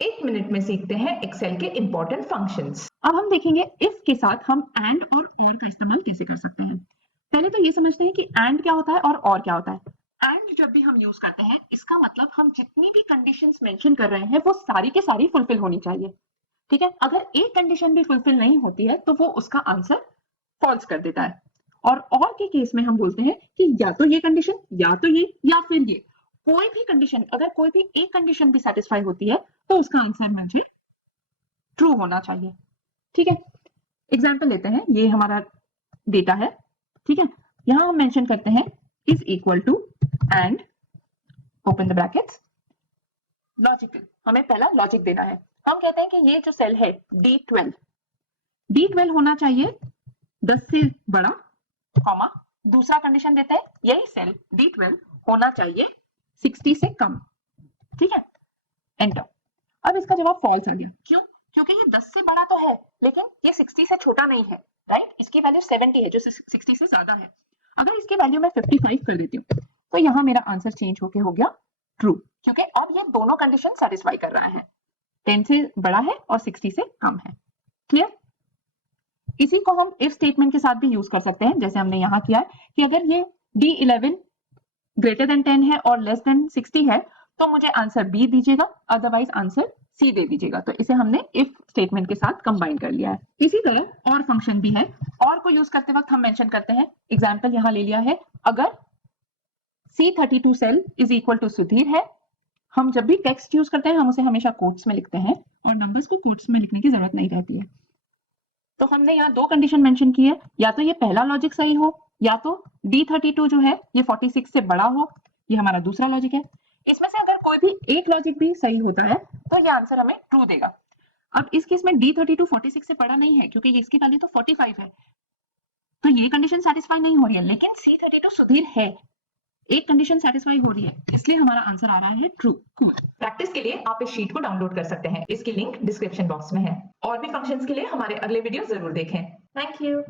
एक मिनट में सीखते हैं एक्सेल के इंपॉर्टेंट फंक्शंस। अब हम देखेंगे इफ के साथ हम एंड और का इस्तेमाल कैसे कर सकते हैं। पहले तो ये समझते हैं कि एंड क्या होता है और क्या होता है। एंड जब भी हम यूज करते हैं इसका मतलब हम जितनी भी कंडीशंस मेंशन कर रहे हैं वो सारी के सारी फुलफिल होनी चाहिए। ठीक है, अगर एक कंडीशन भी फुलफिल नहीं होती है तो वो उसका आंसर फॉल्स कर देता है। और के केस में हम बोलते हैं कि या तो ये कंडीशन या तो ये या फिर ये, कोई भी कंडीशन, अगर कोई भी एक कंडीशन भी सेटिस्फाई होती है तो उसका आंसर मुझे ट्रू होना चाहिए। ठीक है, एग्जाम्पल लेते हैं, ये हमारा डेटा है। ठीक है, यहां हम मेंशन करते हैं is equal to and open the brackets logical, हमें पहला लॉजिक देना है। हम कहते हैं कि ये जो सेल है D12 होना चाहिए 10 से बड़ा, कॉमा दूसरा कंडीशन देते हैं यही सेल D12 होना चाहिए 60 से कम। ठीक है, एंटर। अब इसका जवाब फॉल्स आ गया, क्यों? क्योंकि ये 10 से बड़ा तो है लेकिन ये 60 से छोटा नहीं है, राइट? इसकी वैल्यू 70 है जो 60 से ज्यादा है। अगर इसकी वैल्यू मैं 55 कर देती हूँ तो यहाँ मेरा आंसर चेंज होके हो गया ट्रू, क्योंकि अब ये दोनों कंडीशन सेटिस्फाई कर रहा है, 10 से बड़ा है और 60 से कम है। क्लियर? इसी को हम इफ स्टेटमेंट के साथ भी यूज कर सकते हैं, जैसे हमने यहाँ किया है कि अगर ये D11 ग्रेटर देन 10 है और लेस देन 60 है तो मुझे आंसर बी दीजिएगा, अदरवाइज आंसर सी दे दीजिएगा। तो इसे हमने इफ स्टेटमेंट के साथ कंबाइन कर लिया है। इसी तरह और फंक्शन भी है, और को यूज करते वक्त हम मेंशन करते हैं, एग्जांपल यहां ले लिया है, अगर C32 cell is equal to Sudhir है, हम जब भी टेक्स्ट यूज करते हैं हम उसे हमेशा कोट्स में लिखते हैं और नंबर्स को कोट्स में लिखने की जरूरत नहीं रहती है। तो हमने यहाँ दो कंडीशन मेंशन की है, या तो ये पहला लॉजिक सही हो या तो D32 जो है ये 46 से बड़ा हो, ये हमारा दूसरा लॉजिक है। इसमें से अगर कोई भी एक लॉजिक भी सही होता है तो ये आंसर हमें ट्रू देगा। अब इस केस में D32 46 से बड़ा नहीं है क्योंकि इसकी वैल्यू तो 45 है, तो ये कंडीशन सेटिस्फाई नहीं हो रही है, लेकिन C32 सुधीर है, एक कंडीशन सेटिस्फाई हो रही है, इसलिए हमारा आंसर आ रहा है ट्रू। प्रैक्टिस के लिए आप इस शीट को डाउनलोड कर सकते हैं, इसकी लिंक डिस्क्रिप्शन बॉक्स में है। और भी फंक्शंस के लिए हमारे अगले वीडियो जरूर देखें। Thank you.